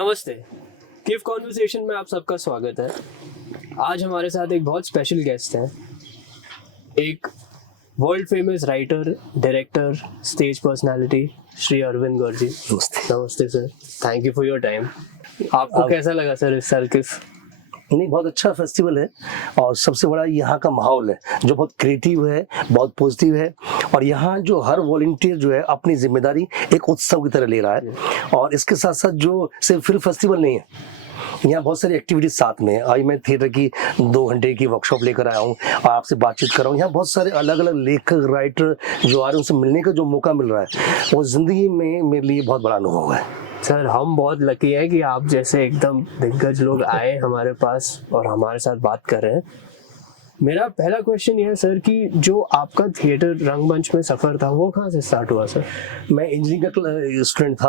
नमस्ते, give conversation में आप सबका स्वागत है। आज हमारे साथ एक बहुत स्पेशल गेस्ट है, एक world famous writer, director, stage personality Shri Arvind Gaur ji. नमस्ते। नमस्ते sir, thank you for your time. आपको कैसा लगा सर इस साल किफ? नहीं, बहुत अच्छा फेस्टिवल है और सबसे बड़ा यहाँ का माहौल है जो बहुत क्रिएटिव है, बहुत पॉजिटिव है। और यहाँ जो हर वॉलंटियर जो है अपनी जिम्मेदारी एक उत्सव की तरह ले रहा है। और इसके साथ साथ जो सिर्फ फिल्म फेस्टिवल नहीं है, यहाँ बहुत सारी एक्टिविटीज साथ में है। आज मैं थिएटर की 2 घंटे की वर्कशॉप लेकर आया हूँ और आपसे बातचीत कर रहा हूँ। यहाँ बहुत सारे अलग अलग लेखक, राइटर जो आ रहे हैं, उनसे मिलने का जो मौका मिल रहा है वो जिंदगी में मेरे लिए बहुत बड़ा अनुभव है। सर हम बहुत लकी हैं कि आप जैसे एकदम दिग्गज लोग आए हमारे पास और हमारे साथ बात कर रहे हैं। मेरा पहला क्वेश्चन ये है सर कि जो आपका थिएटर रंगमंच में सफ़र था वो कहाँ से स्टार्ट हुआ सर? मैं इंजीनियरिंग का स्टूडेंट था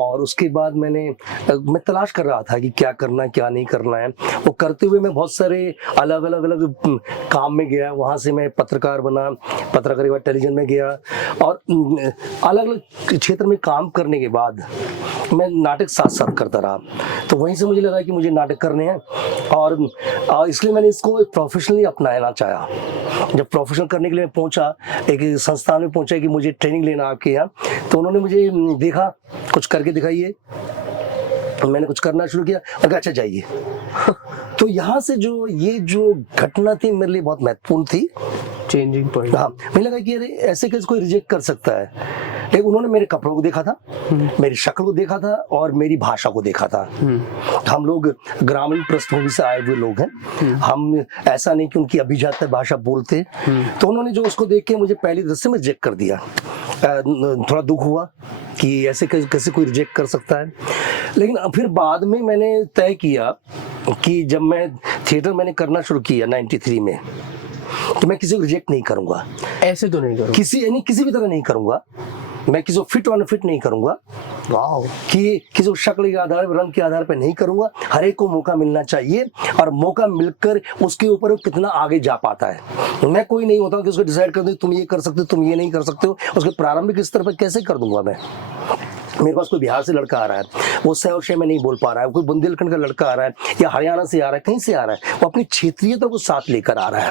और उसके बाद मैं तलाश कर रहा था कि क्या करना है, क्या नहीं करना है। वो करते हुए मैं बहुत सारे अलग अलग काम में गया। वहाँ से मैं पत्रकार बना, पत्रकार के बाद टेलीविजन में गया और अलग अलग क्षेत्र में काम करने के बाद मैं नाटक साथ साथ करता रहा। तो वहीं से मुझे लगा कि मुझे नाटक करने हैं और इसलिए मैंने इसको प्रोफेशनली अपनाना चाहा। जब प्रोफेशनल करने के लिए मैं पहुंचा, एक संस्थान में पहुंचा कि मुझे ट्रेनिंग लेना आपके यहाँ, तो उन्होंने मुझे देखा, कुछ करके दिखाइए। मैंने कुछ करना शुरू किया और कहा अच्छा जाइए। तो यहाँ से जो घटना थी मेरे लिए बहुत महत्वपूर्ण थी, चेंजिंग पॉइंट। हाँ, मुझे लगा कि अरे ऐसे कैसे कोई रिजेक्ट कर सकता है। लेकिन उन्होंने मेरे कपड़ों को देखा था, मेरी शक्ल को देखा था और मेरी भाषा को देखा था। हम लोग ग्रामीण पृष्ठभूमि से आए हुए लोग हैं, हम ऐसा नहीं कि उनकी अभिजात भाषा बोलते। तो उन्होंने जो उसको देख के मुझे पहली दृष्टि में रिजेक्ट कर दिया। थोड़ा दुख हुआ कि ऐसे कैसे कोई रिजेक्ट कर सकता है। लेकिन फिर बाद में मैंने तय किया कि जब मैं थिएटर मैंने करना शुरू किया 93 में, तो मैं किसी को रिजेक्ट नहीं करूंगा। ऐसे तो नहीं करूंगा, किसी भी तरह नहीं करूंगा। मैं किसी को फिट और अनफिट नहीं करूंगा, कि किसी को शक्ल के आधार पर, रंग के आधार पर नहीं करूंगा। हर एक को मौका मिलना चाहिए और मौका मिलकर उसके ऊपर वो कितना आगे जा पाता है। मैं कोई नहीं होता कि उसको डिसाइड कर दूं तुम ये कर सकते हो, तुम ये नहीं कर सकते हो। उसके प्रारंभिक स्तर पर कैसे कर दूंगा मैं? मेरे पास कोई बिहार से लड़का आ रहा है, वो सह और शय में नहीं बोल पा रहा है, कोई बुंदेलखंड का लड़का आ रहा है या हरियाणा से आ रहा है, कहीं से आ रहा है, वो अपनी क्षेत्रीयता को साथ लेकर आ रहा है,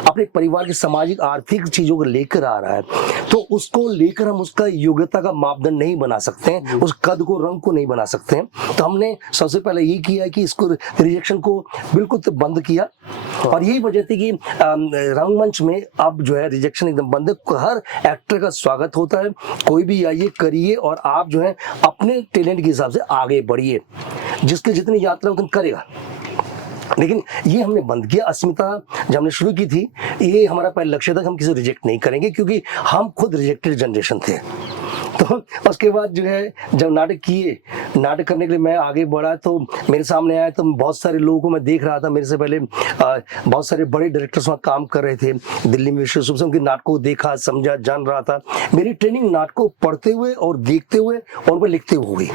अपने परिवार की सामाजिक आर्थिक चीजों को लेकर आ रहा है। तो उसको लेकर हम उसका योग्यता का मापदंड नहीं बना सकते हैं, उस कद को, रंग को नहीं बना सकते हैं। तो हमने सबसे पहले ये किया कि इसको रिजेक्शन को बिल्कुल बंद किया। और यही वजह थी कि रंगमंच में अब जो है रिजेक्शन एकदम बंद है। हर एक्टर का स्वागत होता है, कोई भी आइए, करिए और आप जो है अपने टैलेंट के हिसाब से आगे बढ़िए। जिसकी जितनी यात्रा उतनी करेगा। लेकिन ये हमने बंद किया। अस्मिता जब हमने शुरू की थी, ये हमारा पहला लक्ष्य था कि हम किसी को रिजेक्ट नहीं करेंगे, क्योंकि हम खुद रिजेक्टेड जनरेशन थे। तो उसके बाद जो है जब नाटक करने के लिए मैं आगे बढ़ा, तो मेरे सामने आया तो बहुत सारे लोगों को मैं देख रहा था। मेरे से पहले बहुत सारे बड़े डायरेक्टर्स वहाँ काम कर रहे थे दिल्ली में, विशेष रूप से उनके नाटकों को देखा, समझा, जान रहा था। मेरी ट्रेनिंग नाटकों पढ़ते हुए और देखते हुए और उनको लिखते हुए हुई।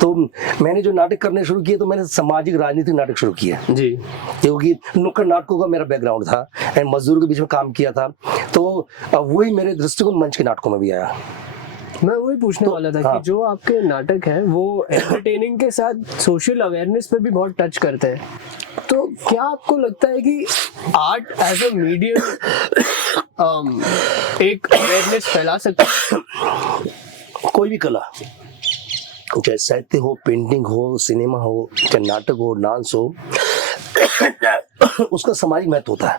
तो मैंने जो नाटक करने शुरू किए, तो मैंने सामाजिक राजनीतिक नाटक शुरू किया जी, क्योंकि नुक्कड़ नाटकों का मेरा बैकग्राउंड था एंड मजदूरों के बीच में काम किया था। तो वही मेरे दृष्टिकोण मंच के नाटकों में भी आया। मैं वही पूछने वाला था कि जो आपके नाटक हैं वो एंटरटेनिंग के साथ सोशल अवेयरनेस पे भी बहुत टच करते हैं। तो क्या आपको लगता है कि आर्ट एज अ मीडियम एक अवेयरनेस फैला सकता है? कोई भी कला, चाहे साहित्य हो, पेंटिंग हो, सिनेमा हो, चाहे नाटक हो, डांस हो, उसका सामाजिक महत्व होता है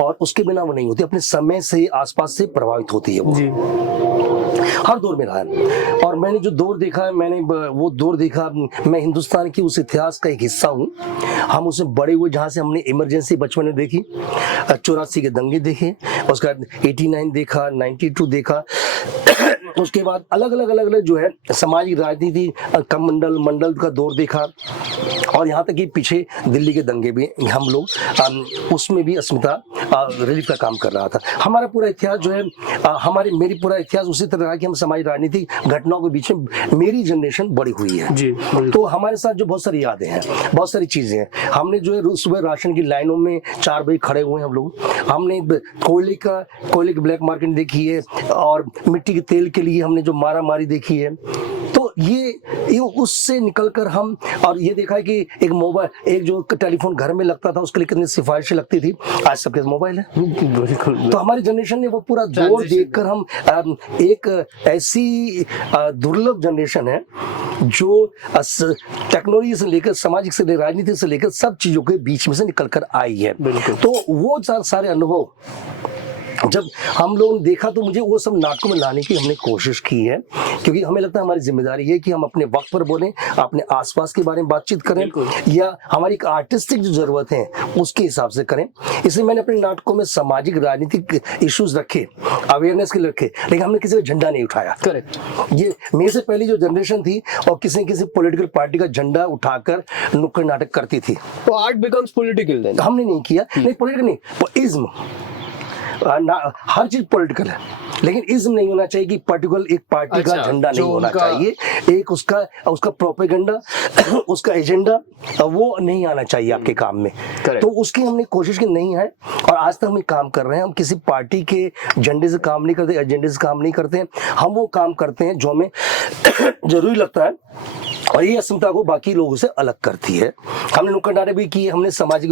और उसके बिना वो नहीं होती। अपने समय से, आसपास से प्रभावित होती है वो जी। हर दौर में रहा है। और मैंने जो दौर देखा है, मैंने वो दौर देखा। मैं हिंदुस्तान की उस इतिहास का एक हिस्सा हूँ। हम उसमें बड़े हुए, जहाँ से हमने इमरजेंसी बचपन में देखी, 84 के दंगे देखे, उसके बाद 89 देखा, 92 देखा। उसके बाद अलग अलग जो है सामाजिक राजनीति, मंडल का दौर देखा। और यहाँ तक कि पीछे दिल्ली के दंगे भी हम लोग उसमें भी अस्मिता रिलीफ का काम कर रहा था। हमारा पूरा इतिहास जो है मेरी पूरा इतिहास उसी तरह रहा कि हम समाज राजनीतिक घटनाओं के बीच में मेरी जनरेशन बड़ी हुई है जी। तो हमारे साथ जो बहुत सारी यादें हैं, बहुत सारी चीजें हैं। हमने जो है सुबह राशन की लाइनों में 4 बजे खड़े हुए हैं हम लोग। हमने कोयले की ब्लैक मार्केट देखी है और मिट्टी के तेल के लिए हमने जो मारा मारी देखी है। तो ये ये उससे निकलकर हम, और ये देखा है कि एक मोबाइल, एक जो टेलीफोन घर में लगता था उसके लिए कितनी सिफारिशें लगती थी, आज सबके पास मोबाइल है। बिल्कुल। तो हमारी जनरेशन ने वो पूरा दौर Transition। देखकर हम एक ऐसी दुर्लभ जनरेशन है जो टेक्नोलॉजी से लेकर, सामाजिक से लेकर, राजनीति से लेकर सब चीजों के बीच में से निकल कर आई है। बिल्कुल। तो वो सारे अनुभव जब हम लोगों ने देखा तो मुझे वो सब नाटकों में लाने की हमने कोशिश की है, क्योंकि हमें लगता है हमारी जिम्मेदारी है कि हम अपने वक्त पर बोलें, अपने आसपास के बारे में बातचीत करें, या हमारी एक आर्टिस्टिक जो जरूरत है उसके हिसाब से करें। इसलिए मैंने अपने नाटकों में सामाजिक राजनीतिक इश्यूज रखे, अवेयरनेस के लिए रखे, लेकिन हमने किसी का झंडा नहीं उठाया। करेक्ट। ये मेरे से पहली जो जनरेशन थी और किसी किसी पॉलिटिकल पार्टी का झंडा उठाकर नुक्कड़ नाटक करती थी, तो आर्ट बिकम्स पॉलिटिकल देन। हमने नहीं किया। नहीं, पॉलिटिकल नहीं, इज्म, हर चीज पॉलिटिकल है, लेकिन इज्म नहीं होना चाहिए कि पर्टिकुलर एक पार्टी का झंडा नहीं होना चाहिए, एक उसका प्रोपेगेंडा उसका एजेंडा वो नहीं आना चाहिए आपके काम में। तो उसकी हमने कोशिश की नहीं है, और आज तक हम काम कर रहे हैं। हम किसी पार्टी के झंडे से काम नहीं करते, एजेंडे से काम नहीं करते हैं। हम वो काम करते हैं जो हमें जरूरी लगता है, और ये अस्मिता को बाकी लोगों से अलग करती है। हमने नुक्कड़ नाटक भी किए, हमने सामाजिक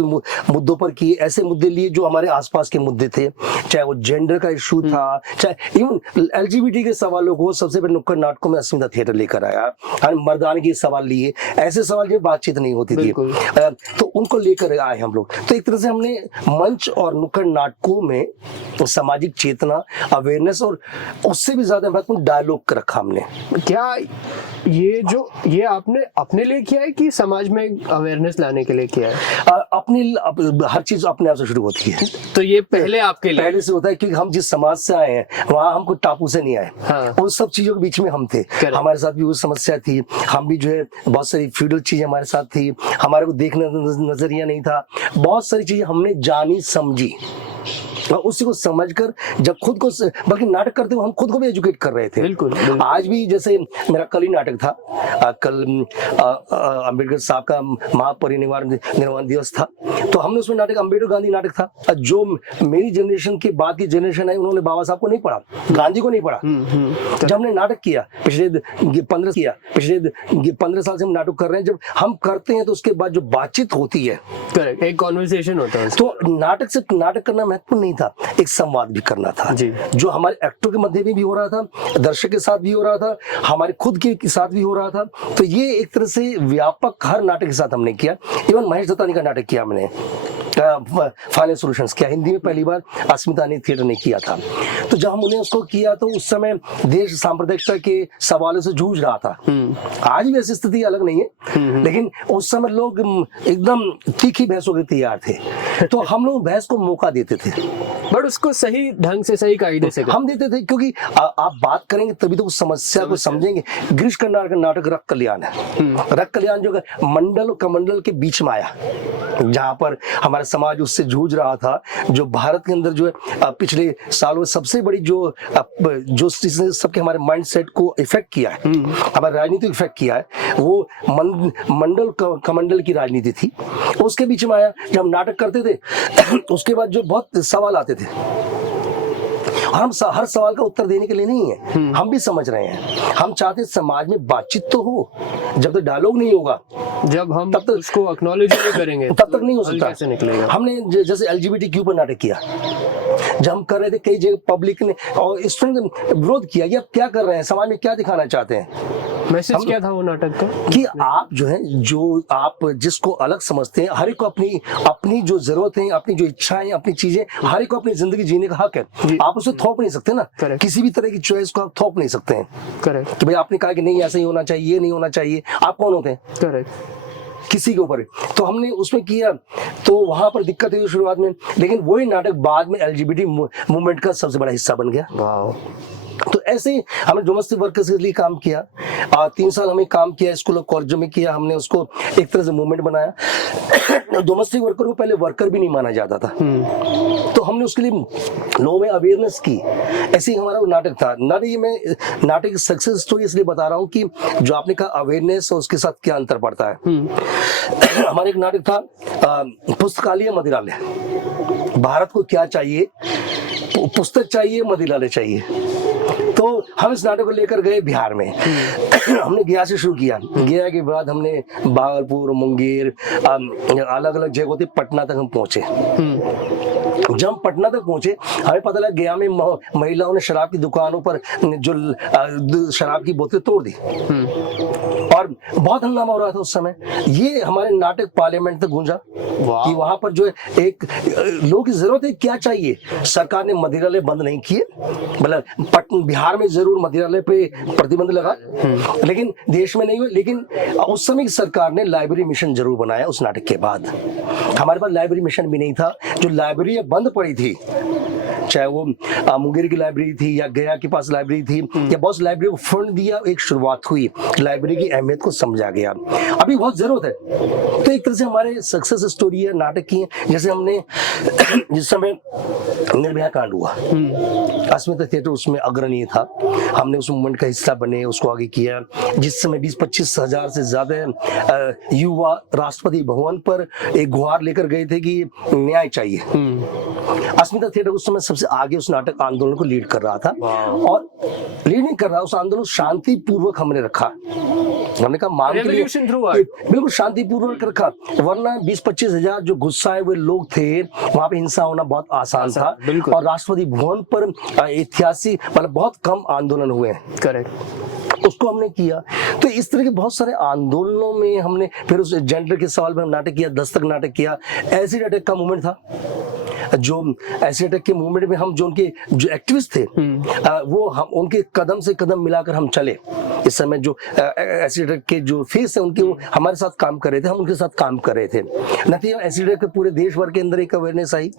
मुद्दों पर किए, ऐसे मुद्दे लिए जो हमारे आसपास के मुद्दे थे, चाहे वो जेंडर का इशू था, चाहे इवन एलजीबीटी के सवालों को सबसे पहले नुक्कड़ नाटकों में अस्मिता थिएटर लेकर आया। हमने मर्दानगी के सवाल लिए, ऐसे सवाल जो बातचीत नहीं होती थी, तो उनको लेकर आए हम लोग। तो एक तरह से हमने मंच और नुक्कड़ नाटकों में सामाजिक चेतना, अवेयरनेस, और उससे भी ज्यादा महत्वपूर्ण डायलॉग रखा हमने। क्या ये आपने अपने लिए किया है कि समाज में अवेयरनेस लाने के लिए किया है? हर चीज अपने आप से शुरू होती है। तो ये पहले आपके लिए पहले से होता है, क्योंकि हम जिस समाज से आए हैं वहाँ हम कोई टापू से नहीं आए। हाँ। उन सब चीजों के बीच में हम थे, हमारे साथ भी वो समस्या थी। हम भी जो है बहुत सारी फ्यूडल चीजें हमारे साथ थी, हमारे को देखने नजरिया नहीं था, बहुत सारी चीजें हमने जानी समझी, और उसी को समझकर जब खुद को, बल्कि नाटक करते हुए हम खुद को भी एजुकेट कर रहे थे। बिल्कुल। आज भी जैसे मेरा कल ही नाटक था, कल अम्बेडकर साहब का महापरिनिर्वाण दिवस था, तो हमने उसमें नाटक, अम्बेडकर गांधी नाटक था। जो मेरी जनरेशन के बाद की जनरेशन है, उन्होंने बाबा साहब को नहीं पढ़ा, गांधी को नहीं पढ़ा। जब हमने नाटक किया पिछले 15 साल से हम नाटक कर रहे हैं, जब हम करते हैं तो उसके बाद जो बातचीत होती है, करेक्ट, एक कॉन्वर्सेशन होता है, तो नाटक करना महत्वपूर्ण नहीं था, एक संवाद भी करना था जी, जो हमारे एक्टर के मध्य में भी हो रहा था, दर्शक के साथ भी हो रहा था, हमारे खुद के साथ भी हो रहा था। तो ये एक तरह से व्यापक हर नाटक के साथ हमने किया। इवन महेश दत्तानी का नाटक किया हमने, फाइनल सॉल्यूशंस किया, हिंदी में पहली बार अस्मिता ने थिएटर ने किया था। तो जब हमने उसको किया तो उस समय देश सांप्रदायिकता के सवालों से जूझ रहा था। आज भी ऐसी स्थिति अलग नहीं है, लेकिन उस समय लोग एकदम तीखी बहसों के तैयार थे, तो हम लोग बहस को मौका देते थे, बट उसको सही ढंग से, सही कायदे से हम देते थे, क्योंकि आप बात करेंगे तभी तो उस समस्या को समझेंगे। गिरीश कर्नाड का नाटक रक्त कल्याण है। रक्त कल्याण जो मंडल और कमंडल के बीच में आया, जहां पर हमारा समाज उससे जूझ रहा था, जो भारत के अंदर जो है पिछले सालों में सबसे बड़ी जो सबके हमारे माइंड सेट को इफेक्ट किया है, हमारे राजनीति इफेक्ट किया है, वो मंडल कमंडल की राजनीति थी। उसके बीच में आया, जब हम नाटक करते थे उसके बाद जो बहुत सवाल आते थे, हम हर सवाल का उत्तर देने के लिए नहीं है, हम भी समझ रहे हैं। हम चाहते समाज में बातचीत तो हो, जब तक डायलॉग नहीं होगा, जब हम तब तक उसको एक्नॉलेज नहीं करेंगे तब तक नहीं हो सकता। कैसे निकलेगा? हमने जैसे एलजीबीटीक्यू पर नाटक किया, जब हम कर रहे थे, कई जगह पब्लिक ने और स्टूडेंट ने विरोध किया कि आप क्या कर रहे हैं, समाज में क्या दिखाना चाहते हैं। मैसेज क्या था वो नाटक का? कि आप जो है, जो आप जिसको अलग समझते हैं, हर एक को अपनी जो जरूरत है, अपनी जो इच्छाएं, अपनी चीजें, हर एक को अपनी जिंदगी जीने का हक है। आप उसे थोप नहीं सकते ना, किसी भी तरह की चॉइस को आप थोप नहीं सकते हैं। करेक्ट। कि भाई आपने कहा कि नहीं ऐसा ही होना चाहिए, ये नहीं होना चाहिए, आप कौन होते हैं? करेक्ट। किसी के ऊपर। तो हमने उसमें किया, तो वहां पर दिक्कत हुई शुरुआत में, लेकिन वही नाटक बाद में एलजीबीटी मूवमेंट का सबसे बड़ा हिस्सा बन गया। वाह। तो ऐसे ही हमने डोमेस्टिक वर्कर्स के लिए काम किया, 3 साल हमें काम किया, स्कूल और कॉलेजों में किया, हमने उसको एक तरह से मूवमेंट बनाया। डोमेस्टिक वर्कर को पहले वर्कर भी नहीं माना जाता था, तो हमने उसके लिए लोगों में अवेयरनेस की। ऐसे ही हमारा नाटक था। नाटक की सक्सेस स्टोरी इसलिए बता रहा हूँ कि जो आपने कहा अवेयरनेस और उसके साथ क्या अंतर पड़ता है। हमारा एक नाटक था पुस्तकालय मदिरालय। भारत को क्या चाहिए? पुस्तक चाहिए, मदिरालय चाहिए। तो हम इस नाटक को लेकर गए बिहार में। हमने गया से शुरू किया, गया के बाद हमने भागलपुर, मुंगेर, अलग अलग जगहों से पटना तक हम पहुंचे। जब हम पटना तक पहुंचे हमें पता लगा गया में महिलाओं ने शराब की दुकानों पर जो शराब की बोतलें तोड़ दी और बहुत हंगामा हो रहा था उस समय। ये हमारे नाटक पार्लियामेंट तक गूंजा कि वहां पर जो है एक लोगों की जरूरत है, क्या चाहिए। सरकार ने मदिरालय बंद नहीं किए, मतलब बिहार में जरूर मदिरालय पे प्रतिबंध लगा लेकिन देश में नहीं हुआ। लेकिन उस समय की सरकार ने लाइब्रेरी मिशन जरूर बनाया। उस नाटक के बाद हमारे पास लाइब्रेरी मिशन भी नहीं था। जो लाइब्रेरी बंद पड़ी थी, चाहे वो मुंगेर की लाइब्रेरी थी या गया के पास लाइब्रेरी थी, या बहुत लाइब्रेरी को फंड दिया, एक शुरुआत हुई, लाइब्रेरी की अहमियत को समझा गया। अभी बहुत जरूरत है। तो एक तरह से हमारे सक्सेस स्टोरी है नाटक की। जैसे हमने जिस समय निर्भया कांड हुआ, अस्मिता थिएटर उसमें अग्रणी था, हमने उस मूवमेंट का हिस्सा बने, उसको आगे किया। जिस समय 20-25 हजार से ज्यादा युवा राष्ट्रपति भवन पर एक गुहार लेकर गए थे कि न्याय चाहिए। अस्मिता थिएटर उस समय सबसे आगे उस नाटक आंदोलन को लीड कर रहा था और लीड नहीं कर रहा, उस आंदोलन शांतिपूर्वक हमने रखा। हमने कहा मांग के लिए बिल्कुल शांतिपूर्वक रखा, वरना 20-25 हजार जो गुस्साए हुए लोग थे वहां पे हिंसा होना बहुत आसान था। और राष्ट्रपति भवन पर ऐतिहासिक मतलब बहुत कम आंदोलन हुए हैं। करेक्ट, उसको हमने किया। तो इस तरह के बहुत सारे आंदोलनों में हमने, फिर उस जेंडर के सवाल पर हम नाटक किया, दस्तक नाटक किया। एसिड अटैक का मूवमेंट था, जो एसिड अटैक के मूवमेंट में हम जो उनके जो एक्टिविस्ट थे वो हम उनके कदम से कदम मिलाकर हम चले। इस समय जो एसिड अटैक के जो फेस है उनके, वो हमारे साथ काम कर रहे थे, हम उनके साथ काम कर रहे थे। नतीजा एसिड अटैक के पूरे देश भर के अंदर एक अवेयरनेस आई।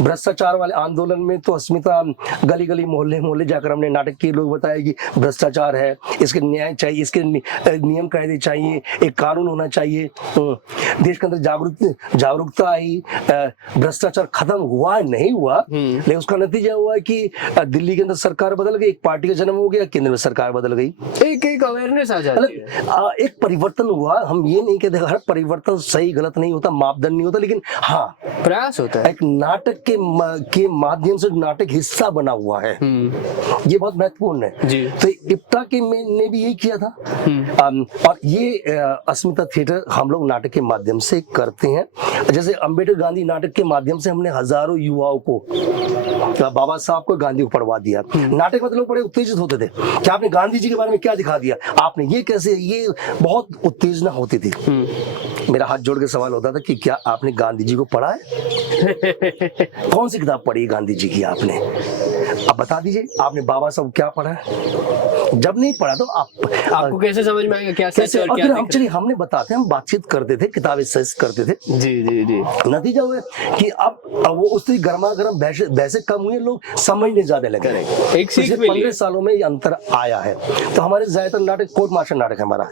भ्रष्टाचार वाले आंदोलन में तो अस्मिता गली गली मोहल्ले मोहल्ले जाकर हमने नाटक के लोग बताया कि भ्रष्टाचार है, इसके न्याय चाहिए, इसके नियम कायदे चाहिए, एक कानून होना चाहिए। देश के अंदर जागरूकता आई। भ्रष्टाचार खत्म हुआ नहीं हुआ, लेकिन उसका नतीजा हुआ कि दिल्ली के अंदर सरकार बदल गई, एक पार्टी का जन्म हो गया, केंद्र में सरकार बदल गई, एक अवेयरनेस आ जाती है, एक परिवर्तन हुआ। हम ये नहीं कहते हर परिवर्तन सही गलत नहीं होता, मापदंड नहीं होता, लेकिन हाँ प्रयास होता है। एक नाटक के माध्यम से नाटक हिस्सा बना हुआ है, ये बहुत महत्वपूर्ण है जी। तो इप्टा के ने भी यही किया था। और ये अस्मिता थिएटर हम लोग नाटक के माध्यम से करते हैं। जैसे अम्बेडकर गांधी नाटक के माध्यम से हमने हजारों युवाओं को, बाबा साहब को, गांधी को पढ़वा दिया। नाटक में लोग बड़े उत्तेजित होते थे कि आपने गांधी जी के बारे में क्या दिखा दिया, आपने ये कैसे, ये बहुत उत्तेजना होती थी। मेरा हाथ जोड़ के सवाल होता था कि क्या आपने गांधी जी को पढ़ा है? कौन सी किताब पढ़ी गांधी जी की आपने? अब बता दीजिए आपने बाबा साहब क्या पढ़ा है? जब नहीं पढ़ा तो आपको कैसे समझ में आएगा क्या सच है और क्या? हम चलिए हमने बताते, हम बातचीत करते थे, किताबें सर्च करते थे। जी जी जी। नतीजा हुआ कि अब वो उससे गर्मा गर्म बहसें कम हुई, लोग समझने ज्यादा लगे। एक 15 सालों में ये अंतर आया है। तो हमारे ज्यादातर नाटक कोर्ट मार्शल नाटक है हमारा,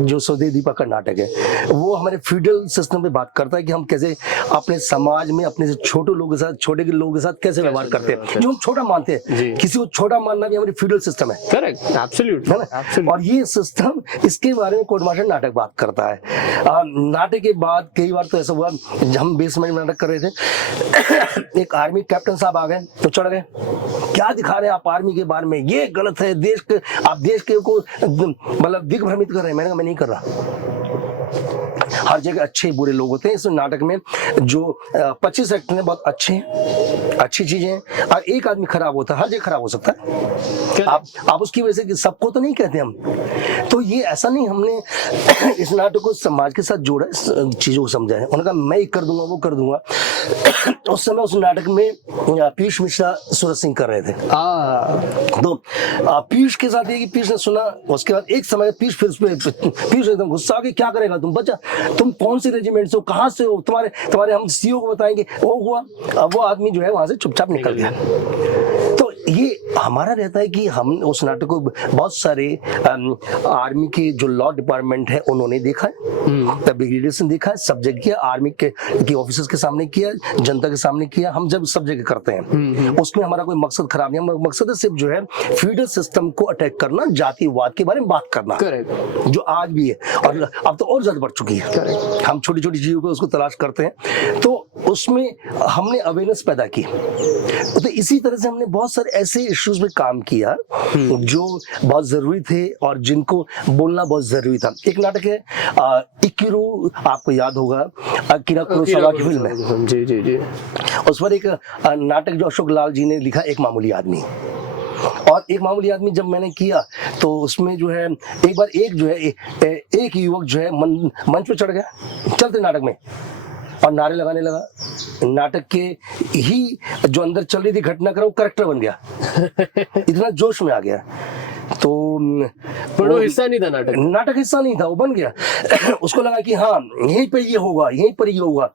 जो सौदे दीपक का नाटक है, वो हमारे फ्यूडल सिस्टम पे बात करता है कि हम कैसे अपने समाज में अपने छोटे लोगों के साथ, छोटे के लोगों के साथ कैसे व्यवहार करते हैं, जो हम छोटा मानते हैं। किसी को छोटा मानना भी हमारी फ्यूडल सिस्टम है। करेक्ट, एब्सोल्यूट है ना। और ये सिस्टम, इसके बारे में कोर्ट मार्शल नाटक बात करता है। नाटक के बाद कई बार तो ऐसा हुआ, हम बेसमेंट में नाटक कर रहे थे, एक आर्मी कैप्टन साहब आ गए तो चढ़ गए, क्या दिखा रहे हैं आप आर्मी के बारे में, ये गलत है, देश के आप देश के को मतलब दिग्भ्रमित कर रहे हैं। मैंने कहा मैं नहीं कर रहा। हर जगह अच्छे बुरे लोग होते हैं। इस नाटक में जो 25 एक्टर हैं बहुत अच्छे हैं, अच्छी चीजें हैं, और एक आदमी खराब होता है, हर जगह खराब हो सकता है। आप उसकी वजह से सबको तो नहीं कहते हम, तो ये ऐसा नहीं, हमने इस नाटक को समाज के साथ जोड़ा, चीजों को समझा है। उन्होंने कहा मैं कर दूंगा, वो कर दूंगा। उस समय उस नाटक में पीयूष मिश्रा सूरज सिंह कर रहे थे। तो पीयूष के साथ ये कि पीयूष ने सुना, उसके बाद एक समय पीयूष एकदम गुस्सा आ गया, क्या करेगा तुम बच्चा, तुम कौन से रेजिमेंट से हो, कहां से हो, तुम्हारे हम सीईओ को बताएंगे। वो हुआ, अब वो आदमी जो है वहां से चुपचाप निकल गया। तो ये हमारा रहता है कि हम उस नाटक को बहुत सारे आर्मी के जो लॉ डिपार्टमेंट है उन्होंने देखा है, ब्रिगेडियर्स ने देखा है, सब जगह किया, आर्मी के ऑफिसर्स के सामने किया, जनता के सामने किया। हम जब सब जगह करते हैं उसमें हमारा कोई मकसद खराब नहीं, मकसद है सिर्फ जो है फ्यूडल सिस्टम को अटैक करना, जातिवाद के बारे में बात करना, जो आज भी है और अब तो और ज्यादा बढ़ चुकी है। हम छोटी छोटी चीजों को उसको तलाश करते हैं। तो उसमें हमने अवेयरनेस पैदा की। तो इसी तरह से हमने बहुत सारे ऐसे इश्यूज पे काम किया जो बहुत जरूरी थे और जिनको बोलना बहुत जरूरी था। एक नाटक है इकिरो, आपको याद होगा, अकीरा कुरोसावा की फिल्म है। जी जी जी। उस पर एक नाटक जो अशोक लाल जी ने लिखा, एक मामूली आदमी। और एक मामूली आदमी जब मैंने किया तो उसमें जो है एक बार एक जो है एक युवक जो है मंच पे चढ़ गया चलते नाटक में और नारे लगाने लगा। नाटक के ही जो अंदर चल रही थी घटनाक्रम वो करेक्टर बन गया। इतना जोश में आ गया। तो पर वो हिस्सा नहीं था नाटक हिस्सा नहीं था, वो बन गया। उसको लगा कि हाँ यहीं पे ये होगा, यहीं पर ये होगा,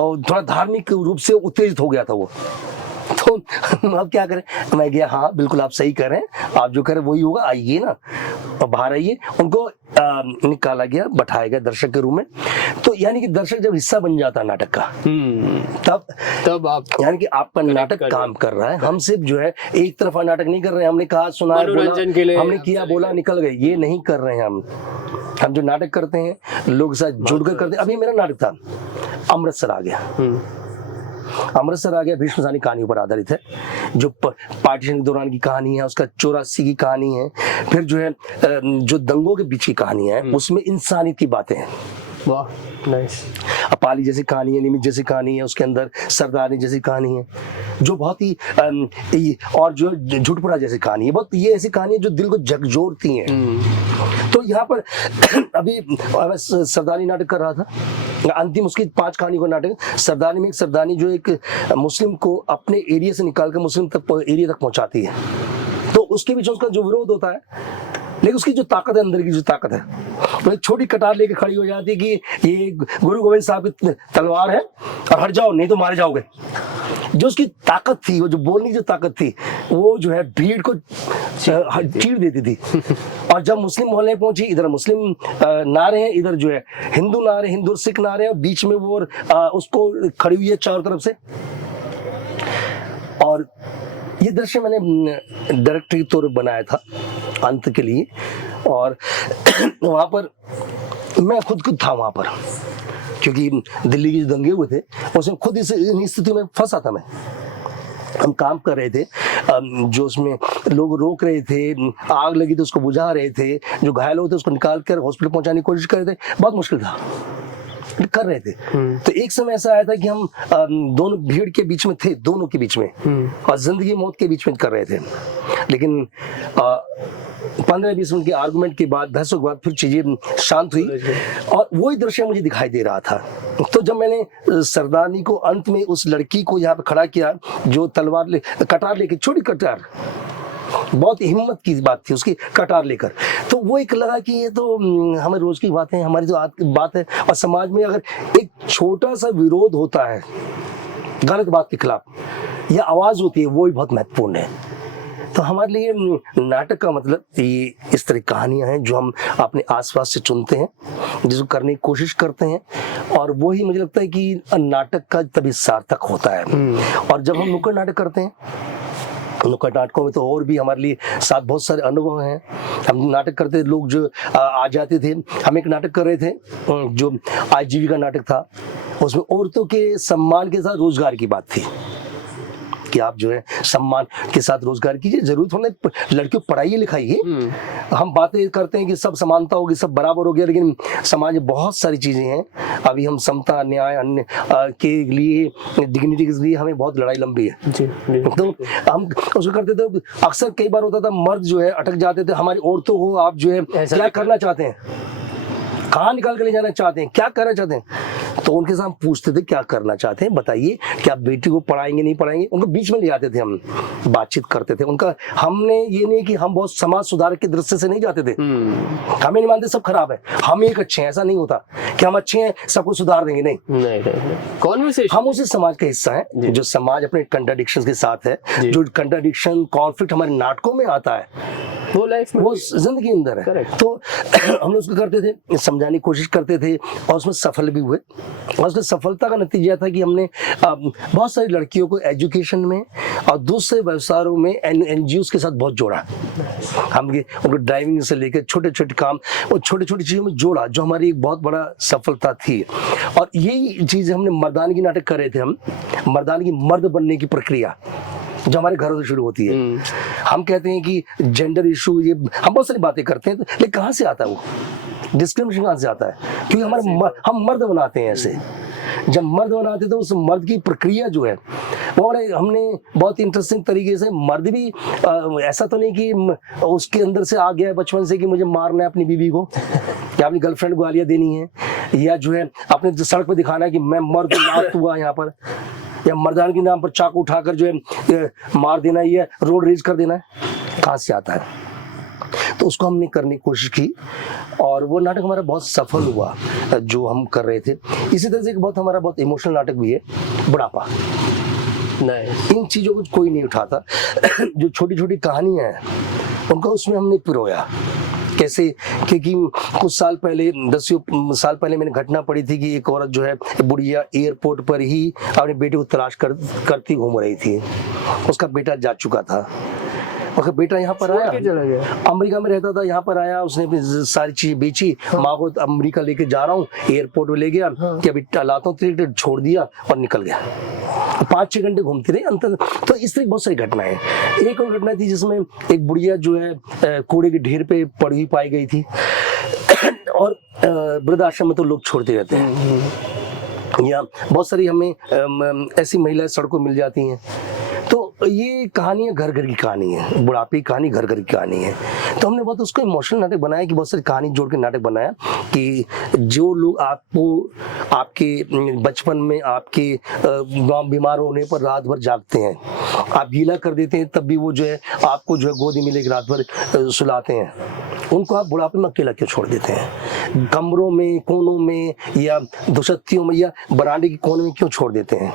और थोड़ा धार्मिक रूप से उत्तेजित हो गया था वो। तो अब क्या करें, मैं गया, हाँ बिल्कुल आप सही कर रहे हैं, आप जो करें वही होगा, आइए ना, और बाहर आइए। उनको निकाला गया, बैठाया गया दर्शक के रूम में। तो यानी कि दर्शक जब हिस्सा बन जाता है नाटक का, तब आप यानी कि आपका नाटक काम कर रहा है। हम सिर्फ जो है एक तरफा नाटक नहीं कर रहे हैं, हमने कहा सुना मनोरंजन के लिए हमने किया बोला निकल गए, ये नहीं कर रहे हैं हम जो नाटक करते हैं लोग साथ जुड़कर करते हैं। अभी मेरा नाटक था अमृतसर आ गया। अमृतसर आ गया भीष्म सानी कहानी पर आधारित है, जो पार्टीशन के दौरान की कहानी है, उसका 84 की कहानी है। फिर जो है जो दंगों के बीच की कहानी है, उसमें इंसानियत की बातें हैं। वाह नाइस। अपाली जैसी कहानी है, निमित जैसी कहानी है, उसके अंदर सरदारनी जैसी कहानी है जो बहुत ही और जो झुटपुरा जैसी कहानी है, बहुत ये ऐसी कहानी है जो दिल को झकझोरती हैं। तो यहाँ पर अभी मैं सरदारनी नाटक कर रहा था, अंतिम उसकी 5 कहानी का नाटक। सरदारनी में एक सरदारनी जो एक मुस्लिम को अपने एरिया से निकाल कर मुस्लिम तक एरिया तक पहुंचाती है, तो उसके बीच उसका जो विरोध होता है, लेकिन उसकी जो ताकत है, अंदर की जो ताकत है, वो एक छोटी कटार लेके खड़ी हो जाती है कि ये गुरु गोविंद साहब की तलवार है और हट जाओ नहीं तो मारे जाओगे। जो उसकी ताकत थी, वो जो बोलने की जो ताकत थी, वो जो है भीड़ को चीर देती थी। और जब मुस्लिम मोहल्ले पहुंची, इधर मुस्लिम नारे हैं, इधर जो है हिंदू नारे, हिंदू सिख नारे हैं, और बीच में वो उसको खड़ी हुई है चारों तरफ से। और ये दृश्य मैंने डायरेक्टर के तौर पर बनाया था अंत के लिए। और वहां पर मैं खुद था वहां पर, क्योंकि दिल्ली के जो दंगे हुए थे उसमें खुद इस स्थिति में फंसा था मैं। हम काम कर रहे थे, जो उसमें लोग रोक रहे थे, आग लगी तो उसको बुझा रहे थे, जो घायल हुए थे उसको निकाल कर हॉस्पिटल पहुंचाने की कोशिश कर रहे थे। बहुत मुश्किल था, कर रहे थे। तो एक समय ऐसा आया था कि हम दोनों भीड़ के बीच में थे, दोनों के बीच में, और जिंदगी मौत के बीच में कर रहे थे। लेकिन 15-20 मिनट के आर्गुमेंट के बाद, बहसों के बाद फिर चीजें शांत हुई और वही दृश्य मुझे दिखाई दे रहा था। तो जब मैंने सरदारनी को अंत में उस लड़की को यहाँ पे खड़ा किया जो तलवार कटार लेके, छोटी कटार, बहुत हिम्मत की बात थी उसकी, कटार लेकर, तो वो एक लगा कि ये तो हमें रोज की बात है, हमारी तो बात है। और समाज में अगर एक छोटा सा विरोध होता है गलत बात के खिलाफ, यह आवाज होती है, वो भी बहुत महत्वपूर्ण है। तो हमारे लिए नाटक का मतलब ये इस तरह कहानियां हैं जो हम अपने आसपास से चुनते हैं, जिसको करने की कोशिश करते हैं, और वो ही मुझे लगता है कि नाटक का तभी सार्थक होता है। और जब हम नुक्कड़ नाटक करते हैं, नुक्कड़ नाटकों में तो और भी हमारे लिए साथ बहुत सारे अनुभव हैं। हम नाटक करते लोग जो आ जाते थे, हम एक नाटक कर रहे थे जो आजीविका नाटक था, उसमें औरतों के सम्मान के साथ रोजगार की बात थी कि आप जो है सम्मान के साथ रोजगार कीजिए, जरूरत होने लड़कियों पढ़ाइए लिखाइए। हम बातें करते हैं कि सब समानता होगी, सब बराबर हो गया, लेकिन समाज में बहुत सारी चीजें हैं। अभी हम समता, न्याय, अन्य के लिए, डिग्निटी के लिए हमें बहुत लड़ाई लंबी है। तो हम उसको करते थे। अक्सर कई बार होता था मर्द जो है अटक जाते थे, हमारी औरतों को आप जो है क्या करना चाहते हैं, कहाँ निकाल के ले जाना चाहते हैं, क्या करना चाहते हैं। तो उनके साथ हम पूछते थे क्या करना चाहते हैं, बताइए, क्या बेटी को पढ़ाएंगे नहीं पढ़ाएंगे। उनको बीच में ले आते थे, हम बातचीत करते थे उनका। हमने ये नहीं कि हम बहुत समाज सुधारक के दृष्टि से नहीं जाते थे, हमें नहीं मानते सब खराब है, हम एक अच्छे हैं, ऐसा नहीं होता कि हम अच्छे हैं सबको सुधार देंगे, नहीं। कॉन्वर्सेशन, हम उसी समाज का हिस्सा है जो समाज अपने कंट्राडिक्शन के साथ है। जो कंट्राडिक्शन, कॉन्फ्लिक्ट हमारे नाटकों में आता है, वो लाइफ में, वो जिंदगी अंदर है। तो हम लोग उसको करते थे, समझाने की कोशिश करते थे, और उसमें सफल भी हुए। और उसकी सफलता का नतीजा था कि हमने बहुत सारी लड़कियों को एजुकेशन में और दूसरे व्यवसायों में NGOs के साथ बहुत जोड़ा। हमने उनको ड्राइविंग से लेकर छोटे छोटे काम और छोटी छोटी चीज़ों में जोड़ा, जो हमारी एक बहुत बड़ा सफलता थी। और यही चीज़ हमने मर्दानगी नाटक कर रहे थे, हम मर्दानगी मर्द बनने की प्रक्रिया जो हमारे घरों से शुरू होती है। हम कहते हैं कि जेंडर इशू, ये हम बहुत सारी बातें करते हैं, लेकिन कहाँ से आता है वो डिस्क्रिमिनेशन, कहाँ से आता है? क्योंकि हम मर्द बनाते हैं ऐसे। जब मर्द बनाते हैं तो उस मर्द की प्रक्रिया जो है वो हमने बहुत इंटरेस्टिंग तरीके से, मर्द भी ऐसा तो नहीं कि उसके अंदर से आ गया है बचपन से कि मुझे मारना है अपनी बीवी को या अपनी गर्लफ्रेंड को गालियाँ देनी है, या जो है अपने सड़क पर दिखाना है कि मैं मर्द हुआ यहाँ पर, या मर्दान के नाम पर चाकू उठाकर जो है मार देना, ये रोड रेज कर देना है। कहाँ से आता है? तो उसको हमने करने की कोशिश की और वो नाटक हमारा बहुत सफल हुआ जो हम कर रहे थे। इसी तरह से एक हमारा बहुत इमोशनल नाटक भी है, बुढ़ापा। नहीं, इन चीज़ों को कोई नहीं उठाता। जो छोटी छोटी कहानियाँ हैं उनको उसमें हमने पिरोया। कैसे? क्योंकि कुछ साल पहले, 10 साल पहले मैंने घटना पड़ी थी कि एक औरत जो है बुढ़िया एयरपोर्ट पर ही अपने बेटे को तलाश करती घूम रही थी। उसका बेटा जा चुका था, उसका बेटा यहाँ पर आया, अमेरिका में रहता था, यहाँ पर आया, उसने अपनी सारी चीजें बेची, माँ को अमेरिका लेके जा रहा हूँ, एयरपोर्ट में ले गया कि अभी लाता हूँ, छोड़ दिया और निकल गया। 5-6 घंटे घूमती रही अंतर। तो इस तरह बहुत सारी घटनाएं। एक और घटना थी जिसमें एक बुढ़िया जो है कूड़े के ढेर पे पड़ी हुई पाई गई थी और वृद्धाश्रम में तो लोग छोड़ते रहते हैं, या बहुत सारी हमें ऐसी महिलाएं सड़कों मिल जाती हैं। तो ये कहानी है, घर घर की कहानी है, बुढ़ापे की कहानी घर घर की कहानी है। तो हमने बहुत उसको इमोशनल नाटक बनाया कि बहुत सारी कहानी जोड़ के नाटक बनाया कि जो लोग आपको आपके बचपन में आपके बीमार होने पर रात भर जागते हैं, आप गीला कर देते हैं, तब भी वो जो है आपको जो है गोदी में लेकर रात भर सुलाते हैं, उनको आप बुढ़ापे में अकेला क्यों छोड़ देते हैं? कमरों में, कोनों में या दुशत्तियों में या बरामदे के कोने में क्यों छोड़ देते हैं?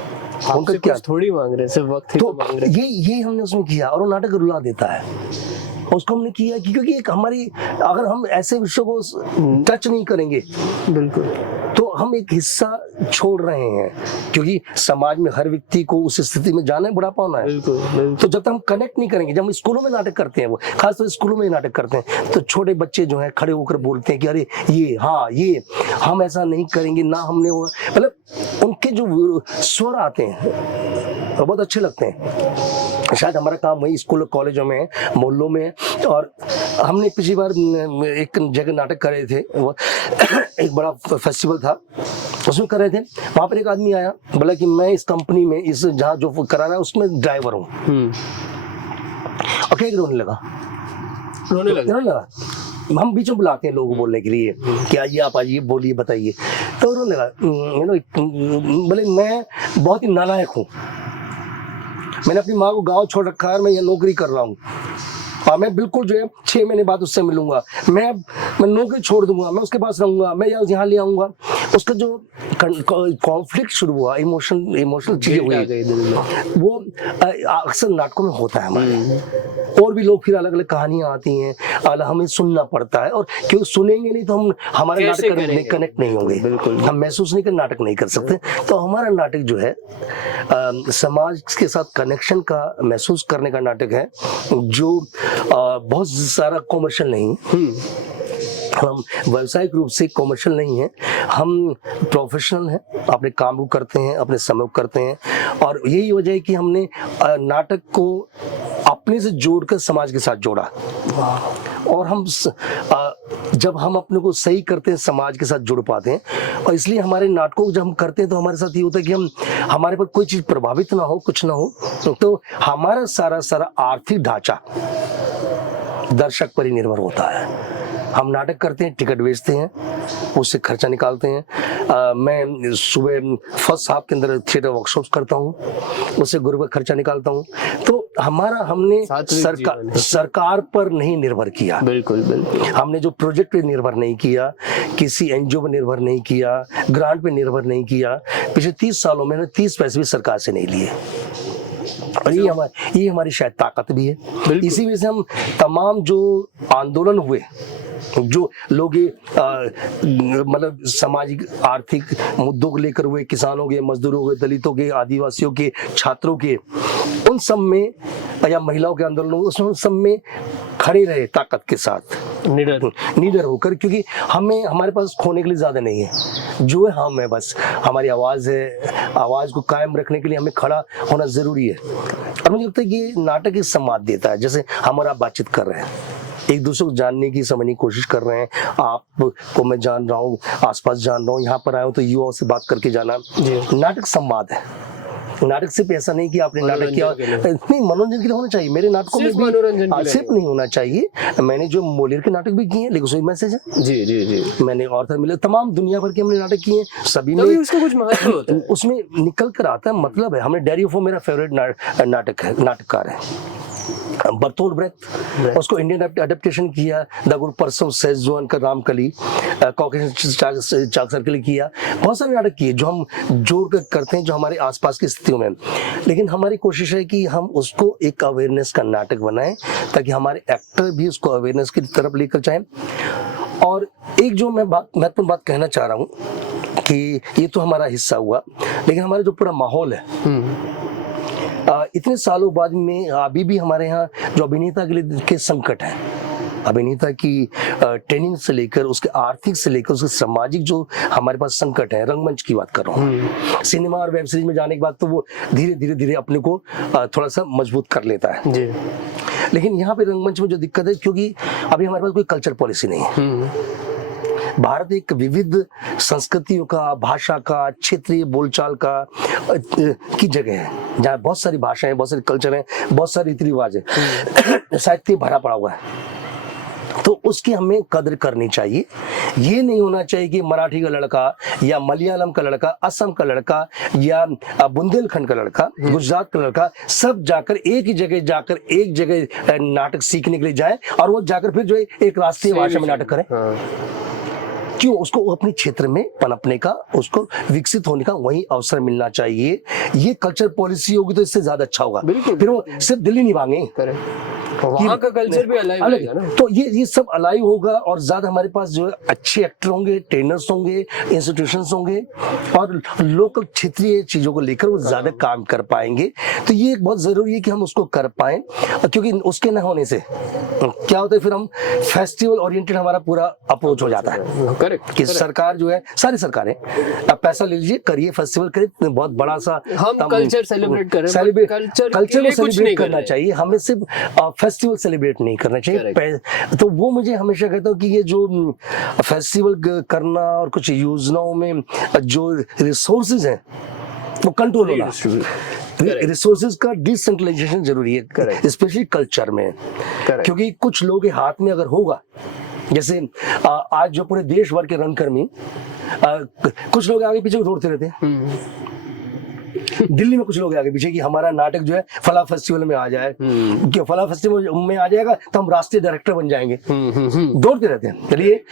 उनका क्या थोड़ी मांग रहे, सिर्फ वक्त ही तो मांग रहे। ये हमने उसमें किया और वो नाटक रुला देता है। उसको हमने किया क्योंकि एक हमारी, अगर हम ऐसे विषयों को टच नहीं करेंगे बिल्कुल, तो हम एक हिस्सा छोड़ रहे हैं, क्योंकि समाज में हर व्यक्ति को उस स्थिति में जाना है, बुढ़ापा होना है। बिल्कुल। तो जब तक हम कनेक्ट नहीं करेंगे, जब हम स्कूलों में नाटक करते हैं, वो खासतौर स्कूलों में नाटक करते हैं, तो छोटे बच्चे जो हैं खड़े होकर बोलते हैं कि अरे ये हम ऐसा नहीं करेंगे ना, हमने वो, मतलब उनके जो स्वर आते हैं वो बहुत अच्छे लगते हैं। शायद हमारा काम वही स्कूल कॉलेजों में, मोहल्लों में। और हमने पिछली बार एक जगह नाटक कर रहे थे, वो एक बड़ा फेस्टिवल था, उसमें कर रहे थे। वहां पर एक आदमी आया, बोला कि मैं इस कंपनी में, इस जहाँ जो करा रहा है उसमें ड्राइवर हूँ। और क्या रोने लगा। हम बीच में बुलाते हैं लोगों को बोलने के लिए कि आइए, आप आइए, बोलिए, बताइए। तो रोने लगा, बोले मैं बहुत ही नालायक हूँ, मैंने अपनी माँ को गांव छोड़ रखा है, मैं यहाँ नौकरी कर रहा हूँ और मैं बिल्कुल जो है 6 महीने बाद उससे मिलूंगा, मैं नौकरी छोड़ दूंगा, मैं उसके पास रहूंगा, मैं यहाँ ले आऊंगा। उसका जो कॉन्फ्लिक्ट शुरू हुआ, इमोशनल चीजें हुई, वो अक्सर नाटकों में होता है हमारे। और भी लोग फिर अलग अलग कहानियां आती हैं, हमें सुनना पड़ता है, और क्यों सुनेंगे नहीं तो हम हमारे नाटक कनेक्ट नहीं होंगे, बिल्कुल हम महसूस नहीं कर, नाटक नहीं कर सकते। तो हमारा नाटक जो है समाज के साथ कनेक्शन का महसूस करने का नाटक है, जो बहुत सारा कॉमर्शियल नहीं, हम व्यावसायिक रूप से कॉमर्शियल नहीं है, हम प्रोफेशनल हैं, अपने काम को करते हैं, अपने समय को करते हैं। और यही वजह है कि हमने नाटक को अपने से जोड़कर समाज के साथ जोड़ा। और हम जब हम अपने को सही करते हैं, समाज के साथ जुड़ पाते हैं। और इसलिए हमारे नाटकों को जब हम करते हैं तो हमारे साथ ये होता है कि हमारे पर कोई चीज प्रभावित ना हो, कुछ ना हो, तो हमारा सारा आर्थिक ढांचा दर्शक पर ही निर्भर होता है। हम नाटक करते हैं, टिकट बेचते हैं, उससे खर्चा निकालते हैं। मैं सुबह फर्स्ट हाफ के अंदर थिएटर वर्कशॉप्स करता हूँ, उससे गुरु का खर्चा निकालता हूँ। तो हमने सरकार पर नहीं निर्भर किया, बिल्कुल। हमने जो प्रोजेक्ट पे निर्भर नहीं किया, किसी एनजीओ पर निर्भर नहीं किया, ग्रांट पे निर्भर नहीं किया। पिछले 30 सालों में 30 पैसे भी सरकार से नहीं लिए। और ये हमारी शायद ताकत भी है। इसी वजह से हम तमाम जो आंदोलन हुए जो लोग मतलब सामाजिक आर्थिक मुद्दों को लेकर हुए, किसानों के, मजदूरों के, दलितों के, आदिवासियों के, छात्रों के, उन सब में, या महिलाओं के आंदोलन, उन सब में खड़े रहे ताकत के साथ, निडर होकर, क्योंकि हमें, हमारे पास खोने के लिए ज्यादा नहीं है, जो है हम है, बस हमारी आवाज है, आवाज को कायम रखने के लिए हमें खड़ा होना जरूरी है। और मुझे लगता है कि ये नाटक एक संवाद देता है, जैसे हम और आप बातचीत कर रहे हैं, एक दूसरे को जानने की, समझने की कोशिश कर रहे हैं, आपको मैं जान रहा हूँ, आसपास जान रहा हूँ, यहाँ पर आया हूँ तो युवाओं से बात करके जाना, नाटक संवाद है। नाटक सिर्फ ऐसा नहीं कि आपने नाटक किया, नहीं, मनोरंजन के लिए होना चाहिए। मेरे नाटकों में भी सिर्फ नहीं होना चाहिए, मैंने जो मोलियर के नाटक भी किए हैं, लेकिन उसमें मैसेज है। जी जी जी, मैंने ऑर्थर मिले, तमाम दुनिया भर के हमने नाटक किए हैं, सभी में उसका कुछ महत्व होता है, उसमें निकल कर आता है, मतलब है। हमने डैरी ऑफ मेरा फेवरेट नाटक है, नाटककार है बर्तोल्ट ब्रेख्ट, उसको इंडियन अडेप्टेशन किया, द गुड पर्सन ऑफ सेजुआन का रामकली, कॉकेशियन चाक सर्कल किया, बहुत सारे नाटक किए जो हम जोड़ कर करते हैं, जो हमारे आसपास की स्थितियों में। लेकिन हमारी कोशिश है कि हम उसको एक अवेयरनेस का नाटक बनाएं, ताकि हमारे एक्टर भी उसको अवेयरनेस की तरफ लेकर जाएं। और एक जो मैं महत्वपूर्ण बात कहना चाह रहा हूँ कि ये तो हमारा हिस्सा हुआ, लेकिन हमारा जो पूरा माहौल है, इतने सालों बाद में अभी भी हमारे यहाँ जो अभिनेता के लिए के संकट है, अभिनेता की ट्रेनिंग से लेकर, उसके आर्थिक से लेकर, उसके सामाजिक जो हमारे पास संकट है, रंगमंच की बात कर रहा हूँ, सिनेमा और वेब सीरीज में जाने के बाद तो वो धीरे धीरे अपने को थोड़ा सा मजबूत कर लेता है जी। लेकिन यहाँ पे रंगमंच में जो दिक्कत है, क्योंकि अभी हमारे पास कोई कल्चर पॉलिसी नहीं है। भारत एक विविध संस्कृतियों का, भाषा का, क्षेत्रीय बोलचाल का की जगह है, जहाँ बहुत सारी भाषाएं, बहुत सारे कल्चर हैं, बहुत सारे रीति रिवाज है, साहित्य भरा पड़ा हुआ है। तो उसकी हमें कदर करनी चाहिए। ये नहीं होना चाहिए कि मराठी का लड़का या मलयालम का लड़का, असम का लड़का या बुंदेलखंड का लड़का, गुजरात का लड़का, सब जाकर एक ही जगह जाकर एक जगह नाटक सीखने के लिए जाए, और वो जाकर फिर जो है एक राष्ट्रीय भाषा में नाटक करें। क्यों? उसको अपने क्षेत्र में पनपने का, उसको विकसित होने का वही अवसर मिलना चाहिए। ये कल्चर पॉलिसी होगी तो इससे ज्यादा अच्छा होगा। फिर वो सिर्फ दिल्ली नहीं भागे, वहाँ का कल्चर भी अलाइव रहेगा ना। तो ये सब अलाइव होगा, और ज्यादा हमारे पास जो है अच्छे एक्टर होंगे, ट्रेनर्स होंगे, इंस्टीट्यूशंस होंगे, और लोकल क्षेत्रीय चीजों को लेकर वो ज्यादा काम कर पाएंगे। तो ये बहुत जरूरी है कि हम उसको कर पाए, क्योंकि उसके न होने से क्या होता है, फिर हम फेस्टिवल ओरिएंटेड हमारा पूरा अप्रोच हो जाता है। करेक्ट, कि सरकार जो है, सारी सरकारें अब पैसा ले लीजिए, करिए फेस्टिवल, करिए, बहुत बड़ा सा हम कल्चर सेलिब्रेट करें, कल्चर को सेलिब्रेट करना चाहिए, हमें सिर्फ फेस्टिवल सेलिब्रेट नहीं करना चाहिए। तो वो मुझे हमेशा कहता हूँ कि ये जो फेस्टिवल करना और कुछ योजनाओं में जो रिसोर्सेज हैं वो कंट्रोल होना, रिसोर्सेज का डिसेंट्रलाइजेशन जरूरी है, स्पेशली कल्चर में। क्योंकि कुछ लोगों के हाथ में अगर होगा, जैसे आज जो पूरे देश भर के रंगकर्मी, कुछ लोग आगे पीछे दौड़ते रहते हैं, दिल्ली में कुछ लोग आगे पीछे कि हमारा नाटक जो है फला फेस्टिवल में आ जाए, कि फला फेस्टिवल में आ जाएगा तो हम राष्ट्रीय डायरेक्टर बन जाएंगे, दौड़ते रहते हैं। चलिए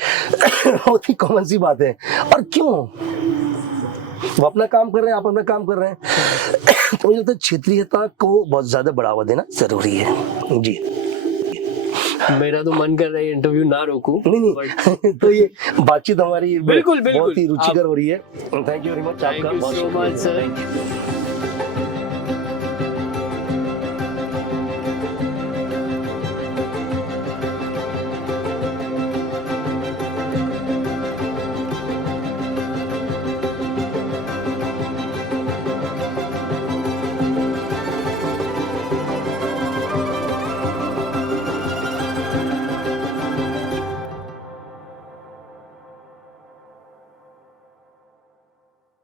बहुत ही कॉमन सी बात है। और क्यों? वो अपना काम कर रहे हैं, आप अपना काम कर रहे हैं। तो मुझे लगता है क्षेत्रीयता को बहुत ज्यादा बढ़ावा देना जरूरी है जी। मेरा तो मन कर रहा है इंटरव्यू ना रोकूं, नहीं तो ये बातचीत हमारी बिल्कुल बहुत ही रुचिकर हो रही है। थैंक यू वेरी मच, आपका बहुत शुक्रिया सर।